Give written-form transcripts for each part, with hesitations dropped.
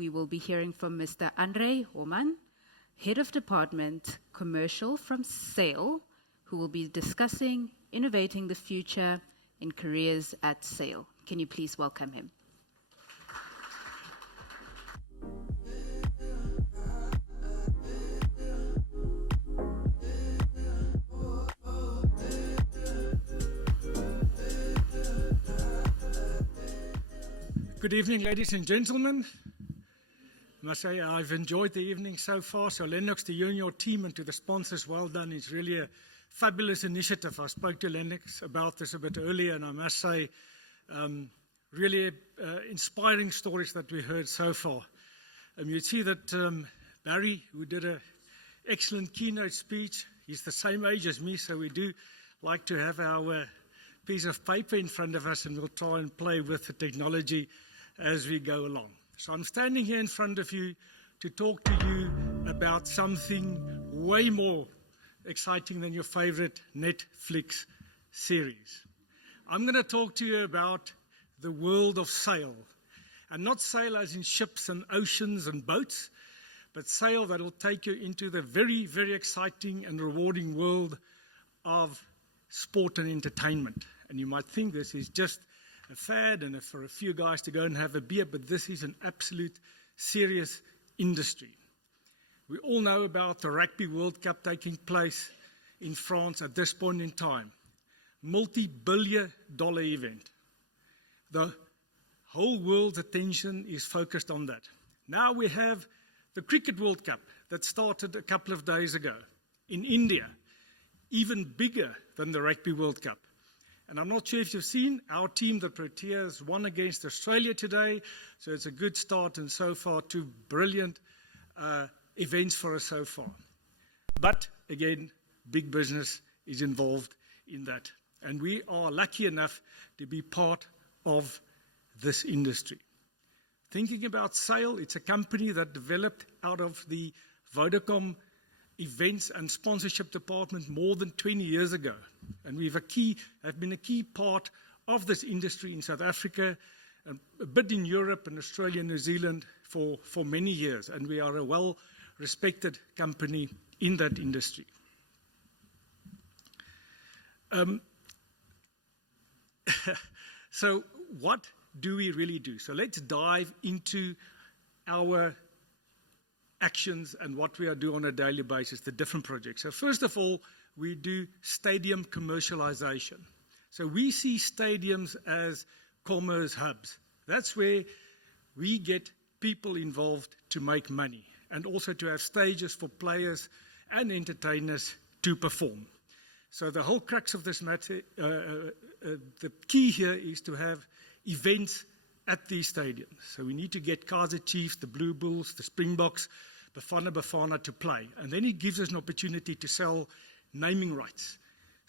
we will be hearing from Mr. Homan, Head of Department Commercial from SAIL, who will be discussing innovating the future in careers at SAIL. Can you please welcome him? Good evening, ladies and gentlemen. I must say I've enjoyed the evening so far. So Lennox, to you and your team and to the sponsors, well done. It's really a fabulous initiative. I spoke to Lennox about this a bit earlier, and I must say, really inspiring stories that we heard so far. You see that Barry, who did an excellent keynote speech, he's the same age as me, so we do like to have our piece of paper in front of us, and we'll try and play with the technology as we go along. So I'm standing here in front of you to talk to you about something way more exciting than your favorite Netflix series. I'm going to talk to you about the world of sail, and not sail as in ships and oceans and boats, but sail that will take you into the very, very exciting and rewarding world of sport and entertainment. And you might think this is just a fad and for a few guys to go and have a beer, but this is an absolute serious industry. We all know about the Rugby World Cup taking place in France at this point in time. Multi-billion-dollar event. The whole world's attention is focused on that. Now we have the Cricket World Cup that started a couple of days ago in India, even bigger than the Rugby World Cup. And I'm not sure if you've seen, our team, the Proteas, won against Australia today. So it's a good start, and so far, two brilliant events for us so far. But again, big business is involved in that. And we are lucky enough to be part of this industry. Thinking about SAIL, it's a company that developed out of the Vodacom events and sponsorship department more than 20 years ago. And we have been a key part of this industry in South Africa, a bit in Europe and Australia and New Zealand for many years. And we are a well-respected company in that industry. So what do we really do? So let's dive into our actions and what we are doing on a daily basis, the different projects. So first of all, we do stadium commercialization. So we see stadiums as commerce hubs. That's where we get people involved to make money and also to have stages for players and entertainers to perform. So the whole crux of this matter, the key here is to have events at these stadiums. So we need to get Kaizer Chiefs, the Blue Bulls, the Springboks, Bafana to play. And then it gives us an opportunity to sell naming rights,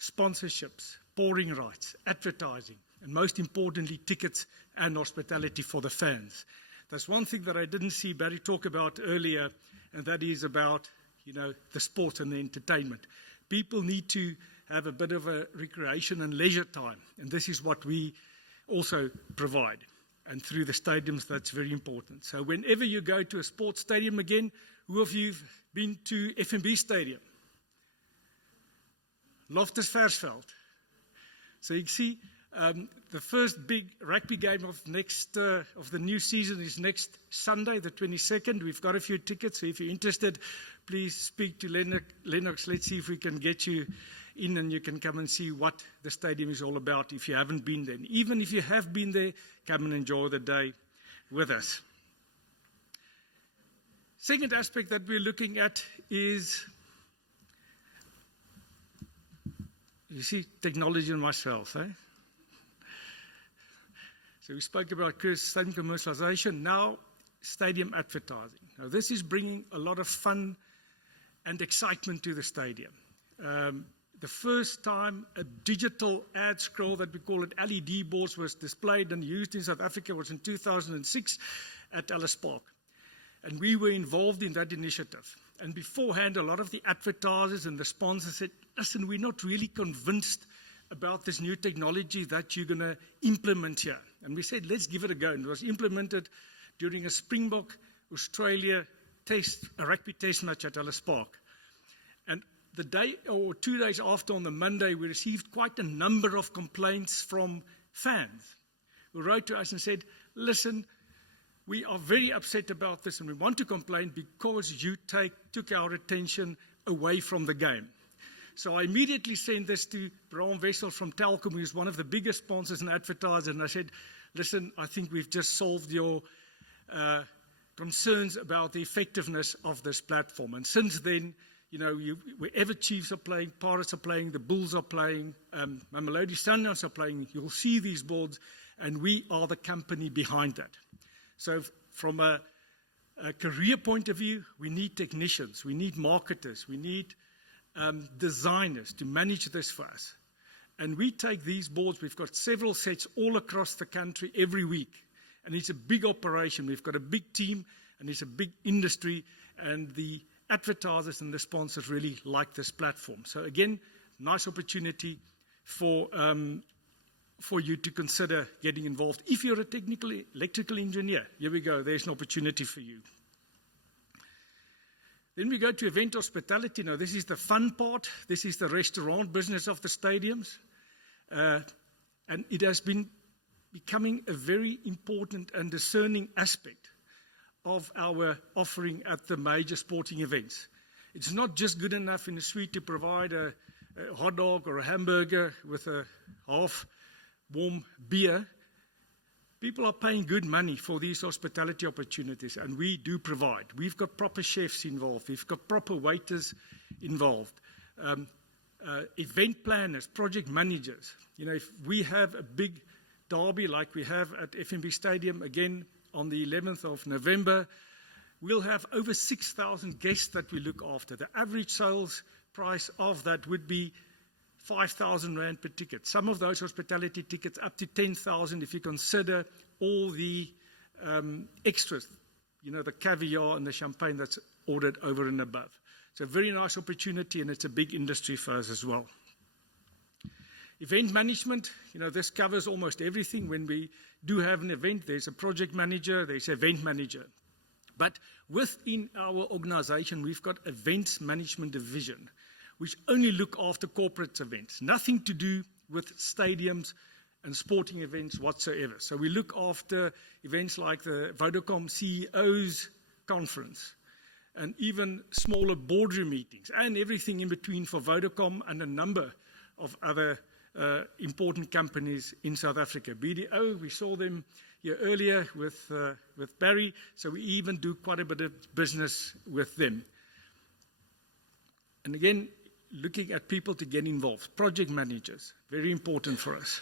sponsorships, pouring rights, advertising, and most importantly, tickets and hospitality for the fans. That's one thing that I didn't see Barry talk about earlier, and that is about, the sports and the entertainment. People need to have a bit of a recreation and leisure time, and this is what we also provide. And through the stadiums, that's very important. So whenever you go to a sports stadium again, who of you have been to FNB Stadium? Loftus-Versfeld. So you see, the first big rugby game of the new season is next Sunday, the 22nd. We've got a few tickets, so if you're interested, please speak to Lennox. Let's see if we can get you in and you can come and see what the stadium is all about if you haven't been there. And even if you have been there, come and enjoy the day with us. Second aspect that we're looking at is, you see, technology and myself. So we spoke about stadium commercialization, now stadium advertising. Now this is bringing a lot of fun and excitement to the stadium. The first time a digital ad scroll, that we call it LED boards, was displayed and used in South Africa was in 2006 at Ellis Park. And we were involved in that initiative. And beforehand, a lot of the advertisers and the sponsors said, listen, we're not really convinced about this new technology that you're going to implement here. And we said, let's give it a go. And it was implemented during a Springbok Australia a rugby test match at Ellis Park. And the day or 2 days after, on the Monday, we received quite a number of complaints from fans who wrote to us and said, listen, we are very upset about this and we want to complain because you took our attention away from the game. So I immediately sent this to Bram Wessel from Telkom, who is one of the biggest sponsors and advertisers, and I said, listen, I think we've just solved your concerns about the effectiveness of this platform. And since then, wherever Chiefs are playing, Pirates are playing, the Bulls are playing, Mamelodi Sundowns are playing, you'll see these boards, and we are the company behind that. So from a career point of view, we need technicians, we need marketers, we need designers to manage this for us. And we take these boards, we've got several sets all across the country every week. And it's a big operation. We've got a big team and it's a big industry, and the advertisers and the sponsors really like this platform. So again, nice opportunity for you to consider getting involved. If you're a technical electrical engineer, here we go, there's an opportunity for you. Then we go to event hospitality. Now, this is the fun part. This is the restaurant business of the stadiums. And it has been becoming a very important and discerning aspect of our offering at the major sporting events. It's not just good enough in a suite to provide a hot dog or a hamburger with a half-warm beer. People are paying good money for these hospitality opportunities, and we do provide. We've got proper chefs involved. We've got proper waiters involved. Event planners, project managers. If we have a big derby like we have at FNB Stadium, again, on the 11th of November, we'll have over 6,000 guests that we look after. The average sales price of that would be 5,000 Rand per ticket. Some of those hospitality tickets up to 10,000 if you consider all the extras, the caviar and the champagne that's ordered over and above. It's a very nice opportunity, and it's a big industry for us as well. Event management, this covers almost everything. When we do have an event, there's a project manager, there's an event manager. But within our organization, we've got events management division, which only look after corporate events, nothing to do with stadiums and sporting events whatsoever. So we look after events like the Vodacom CEOs conference, and even smaller boardroom meetings, and everything in between for Vodacom and a number of other important companies in South Africa. BDO, we saw them here earlier with Barry, so we even do quite a bit of business with them. And again, looking at people to get involved. Project managers, very important for us.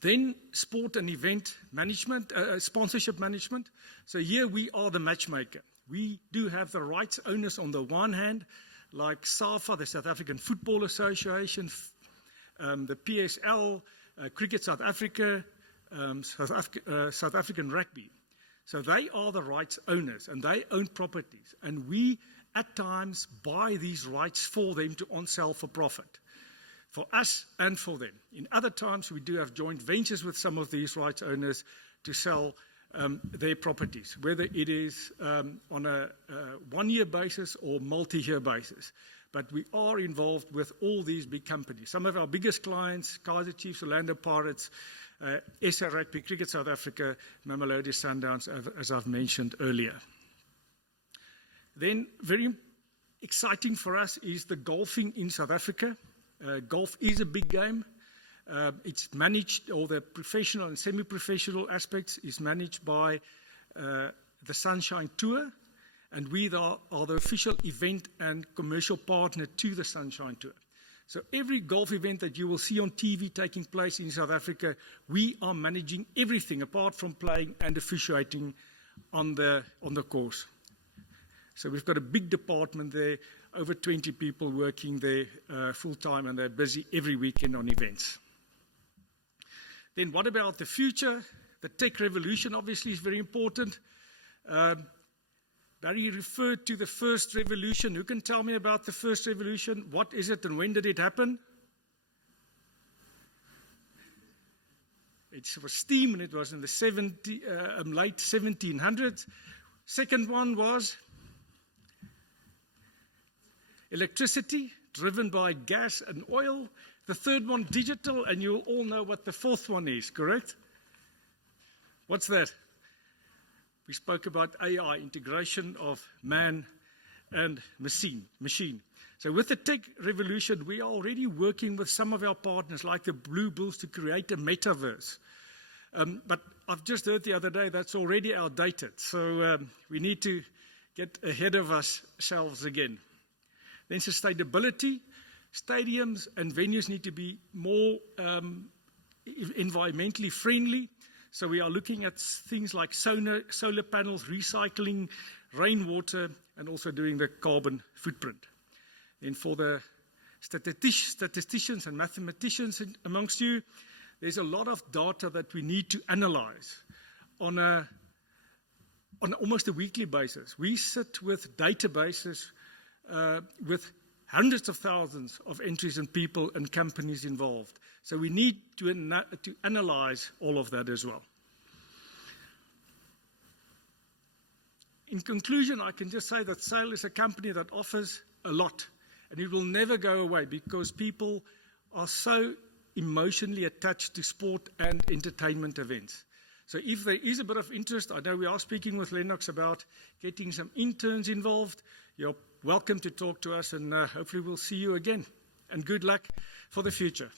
Then sport and event management, sponsorship management. So here we are the matchmaker. We do have the rights owners on the one hand, like SAFA, the South African Football Association, the PSL, Cricket South Africa, South African Rugby. So they are the rights owners, and they own properties. And we, at times, buy these rights for them to on-sell for profit, for us and for them. In other times, we do have joint ventures with some of these rights owners to sell their properties, whether it is on a one-year basis or multi-year basis. But we are involved with all these big companies. Some of our biggest clients, Kaizer Chiefs, Orlando Pirates, SA Rugby, Cricket South Africa, Mamelodi Sundowns, as I've mentioned earlier. Then, very exciting for us is the golfing in South Africa. Golf is a big game. It's managed, or the professional and semi-professional aspects is managed by the Sunshine Tour, and we are the official event and commercial partner to the Sunshine Tour. So every golf event that you will see on TV taking place in South Africa, we are managing everything apart from playing and officiating on the course. So we've got a big department there, over 20 people working there full-time, and they're busy every weekend on events. Then what about the future? The tech revolution obviously is very important. Barry referred to the first revolution. Who can tell me about the first revolution? What is it and when did it happen? It was steam, and it was in the late 1700s. Second one was electricity, driven by gas and oil. The third one, digital, and you'll all know what the fourth one is, correct? What's that? We spoke about AI, integration of man and machine. So with the tech revolution, we are already working with some of our partners, like the Blue Bulls, to create a metaverse. But I've just heard the other day that's already outdated. So we need to get ahead of ourselves again. Then sustainability. Stadiums and venues need to be more environmentally friendly. So we are looking at things like solar panels, recycling, rainwater, and also doing the carbon footprint. And for the statisticians and mathematicians amongst you, there's a lot of data that we need to analyze on almost a weekly basis. We sit with databases with hundreds of thousands of entries and people and companies involved. So we need to analyze all of that as well. In conclusion, I can just say that SAIL is a company that offers a lot, and it will never go away because people are so emotionally attached to sport and entertainment events. So if there is a bit of interest, I know we are speaking with Lennox about getting some interns involved. You're welcome to talk to us, and hopefully we'll see you again. And good luck for the future.